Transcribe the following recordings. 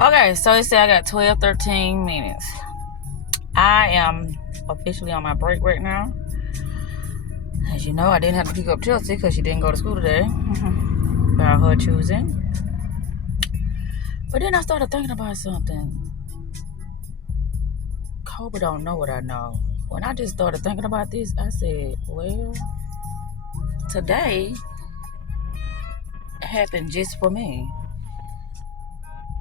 Okay, so it said I got 12, 13 minutes. I am officially on my break right now. As you know, I didn't have to pick up Chelsea because she didn't go to school today. By her choosing. But then I started thinking about something. Kobe don't know what I know. When I just started thinking about this, I said, well, today happened just for me.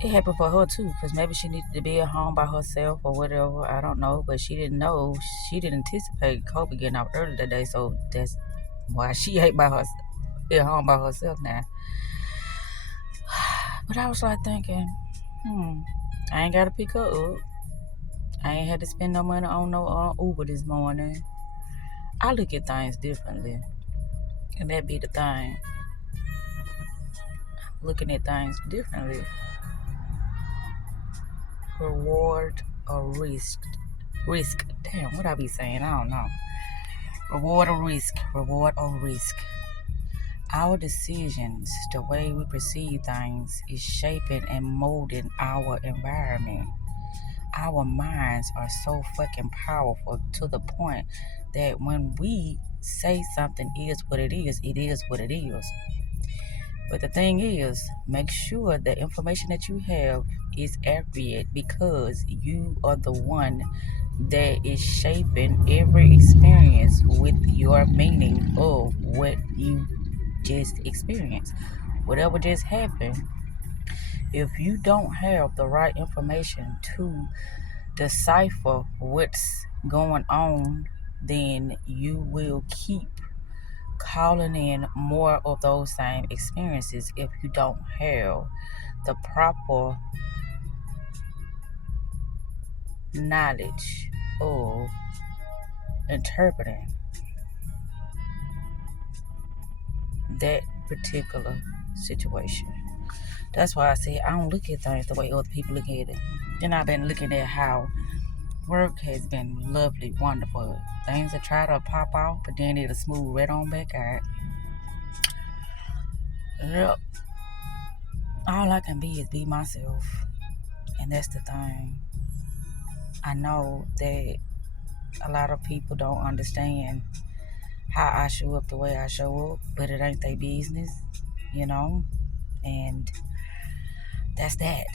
It happened for her too, because maybe she needed to be at home by herself or whatever. I don't know, but she didn't know. She didn't anticipate Kobe getting out early today, so that's why she ain't by herself, at home by herself now. But I was like thinking, I ain't got to pick her up. I ain't had to spend no money on no Uber this morning. I look at things differently, and that be the thing. Looking at things differently. Reward or risk? Risk. Damn, what I be saying? I don't know. Reward or risk? Reward or risk? Our decisions, the way we perceive things, is shaping and molding our environment. Our minds are so fucking powerful to the point that when we say something is what it is what it is. But the thing is, make sure the information that you have is accurate, because you are the one that is shaping every experience with your meaning of what you just experienced. Whatever just happened, if you don't have the right information to decipher what's going on, then you will keep calling in more of those same experiences if you don't have the proper knowledge of interpreting that particular situation. That's why I say I don't look at things the way other people look at it. Then I've been looking at how work has been lovely, wonderful. Things that try to pop off, but then it'll smooth right on back out. Yep. All I can be is be myself. And that's the thing. I know that a lot of people don't understand how I show up the way I show up, but it ain't their business, you know? And that's that.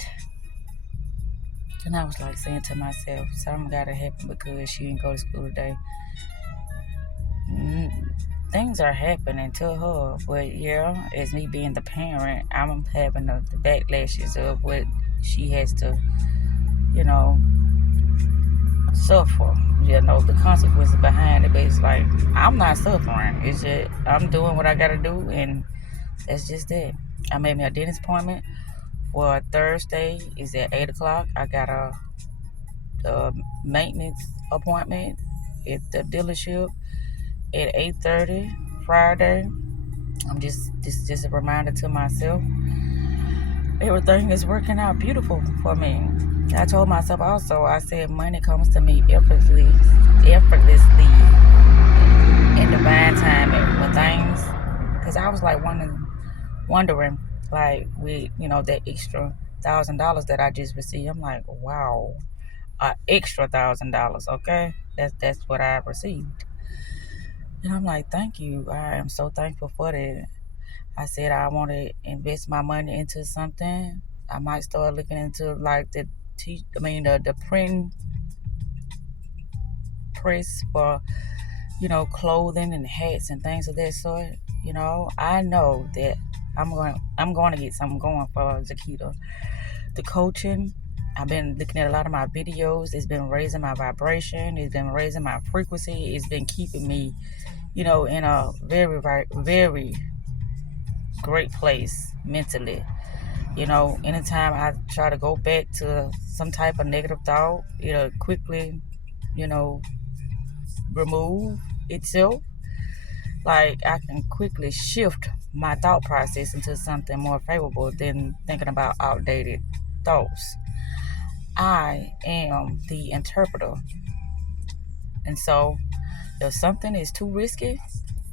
And I was like saying to myself, something gotta happen because she didn't go to school today. Things are happening to her, but yeah, as me being the parent, I'm having the backlashes of what she has to, you know, suffer. You know, the consequences behind it. But it's like, I'm not suffering. It's just, I'm doing what I gotta do, and that's just that. I made me a dentist appointment for Thursday. It's at 8 o'clock. I got a maintenance appointment at the dealership at 8:30 Friday. This is just a reminder to myself. Everything is working out beautiful for me. I told myself also, I said money comes to me effortlessly in divine timing with things. Because I was like wondering, like with, that extra $1,000 that I just received. I'm like, wow, extra $1,000, okay? That's what I received. And I'm like, thank you. I am so thankful for that. I said I want to invest my money into something. I might start looking into like the print press for, clothing and hats and things of that sort. I know that I'm going to get something going for Zakita. The coaching, I've been looking at a lot of my videos. It's been raising my vibration. It's been raising my frequency. It's been keeping me, in a very, very great place mentally. Anytime I try to go back to some type of negative thought, it'll quickly, remove itself. Like, I can quickly shift my thought process into something more favorable than thinking about outdated thoughts. I am the interpreter. And so if something is too risky,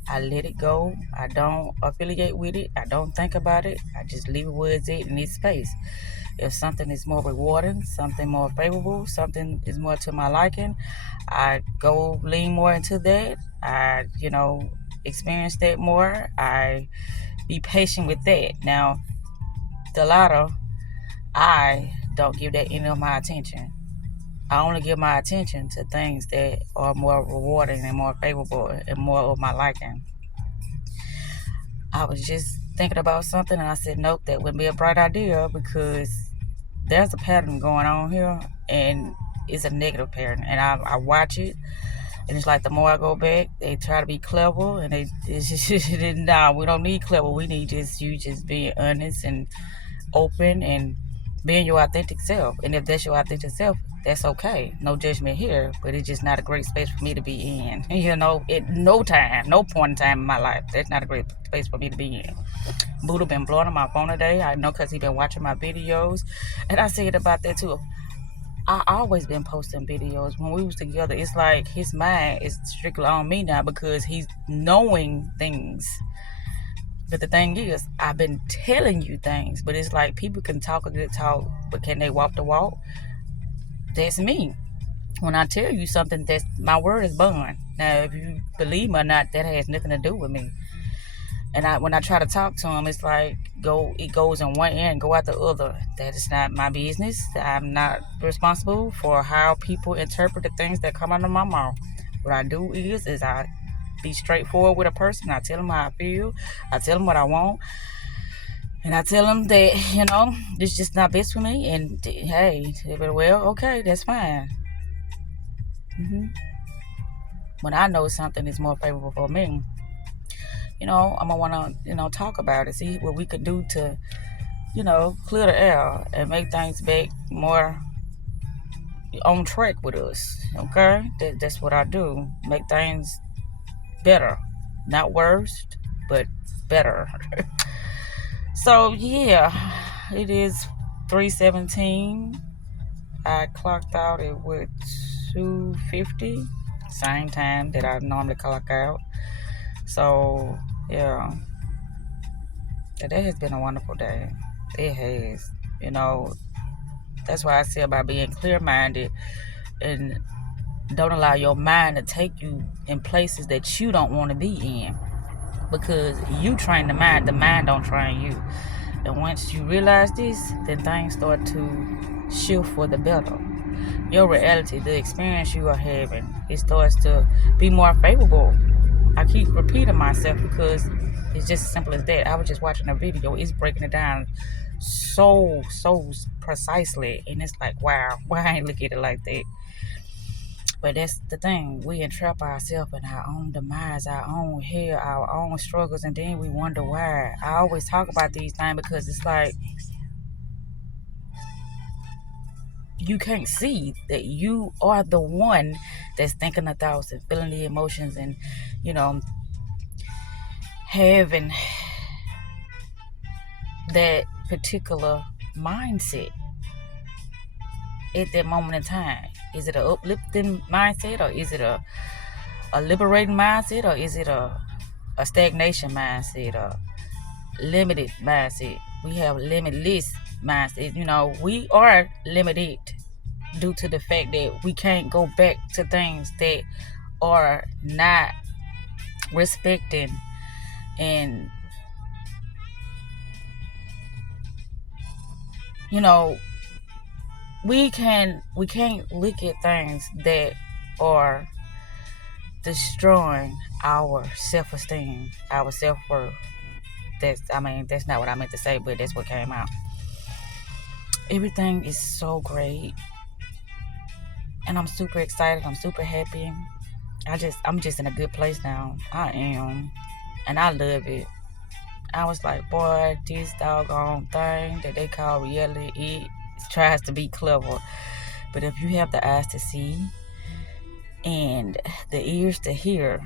I let it go. I don't affiliate with it. I don't think about it. I just leave it where it's at in its space. If something is more rewarding, something more favorable, something is more to my liking, I go lean more into that. I, experience that more. I be patient with that. Now, the latter, I don't give that any of my attention. I only give my attention to things that are more rewarding and more favorable and more of my liking. I was just thinking about something and I said, nope, that wouldn't be a bright idea because there's a pattern going on here and it's a negative pattern. And I watch it and it's like the more I go back, they try to be clever and it's just, nah, we don't need clever. We need you just being honest and open and being your authentic self. And if that's your authentic self, that's okay. No judgment here, but it's just not a great space for me to be in. At no point in time in my life, that's not a great space for me to be in. Buddha been blowing on my phone today. I know because he been watching my videos. And I said about that too. I always been posting videos. When we was together, it's like his mind is strictly on me now because he's knowing things. But the thing is, I've been telling you things, but it's like people can talk a good talk, but can they walk the walk? That's me. When I tell you something, that's my word is bond. Now, if you believe me or not, that has nothing to do with me. And when I try to talk to him, it's like it goes in one ear and go out the other. That is not my business. I'm not responsible for how people interpret the things that come out of my mouth. What I do is I be straightforward with a person. I tell them how I feel. I tell them what I want. And I tell them that, this is just not best for me. And hey, well, okay, that's fine. When I know something is more favorable for me, I'm going to want to, talk about it, see what we could do to, clear the air and make things back more on track with us, okay? That's what I do, make things better, not worse, but better. So, yeah, it is 3:17. I clocked out at 2:50, same time that I normally clock out. So, yeah, that has been a wonderful day. It has. That's why I say about being clear-minded and don't allow your mind to take you in places that you don't want to be in. Because you train the mind don't train you. And once you realize this, then things start to shift for the better. Your reality, the experience you are having, it starts to be more favorable. I keep repeating myself because it's just as simple as that. I was just watching a video. It's breaking it down so precisely. And it's like, wow, why I ain't look at it like that? But that's the thing. We entrap ourselves in our own demise, our own hell, our own struggles, and then we wonder why. I always talk about these things because it's like you can't see that you are the one that's thinking the thoughts and feeling the emotions and, having that particular mindset at that moment in time. Is it an uplifting mindset, or is it a liberating mindset, or is it a stagnation mindset, or limited mindset? We have limitless mindset. We are limited due to the fact that we can't go back to things that are not respecting and we can't look at things that are destroying our self-esteem, our self-worth. That's not what I meant to say, but that's what came out. Everything is so great, and I'm super excited. I'm super happy. I'm just in a good place now. I am, and I love it. I was like, boy, this doggone thing that they call reality, it tries to be clever. But if you have the eyes to see and the ears to hear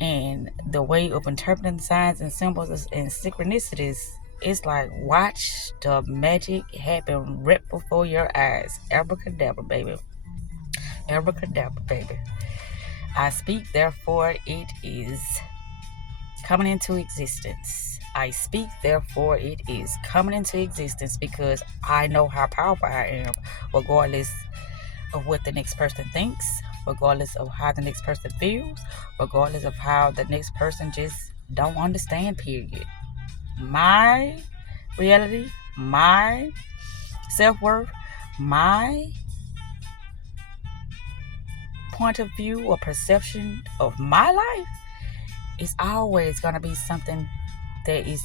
and the way of interpreting signs and symbols and synchronicities, it's like watch the magic happen right before your eyes. Abracadabra, baby. Abracadabra, baby. I speak, therefore it is coming into existence. I speak, therefore it is coming into existence, because I know how powerful I am, regardless of what the next person thinks, regardless of how the next person feels, regardless of how the next person just don't understand, period. My reality, my self-worth, my point of view or perception of my life is always going to be something that is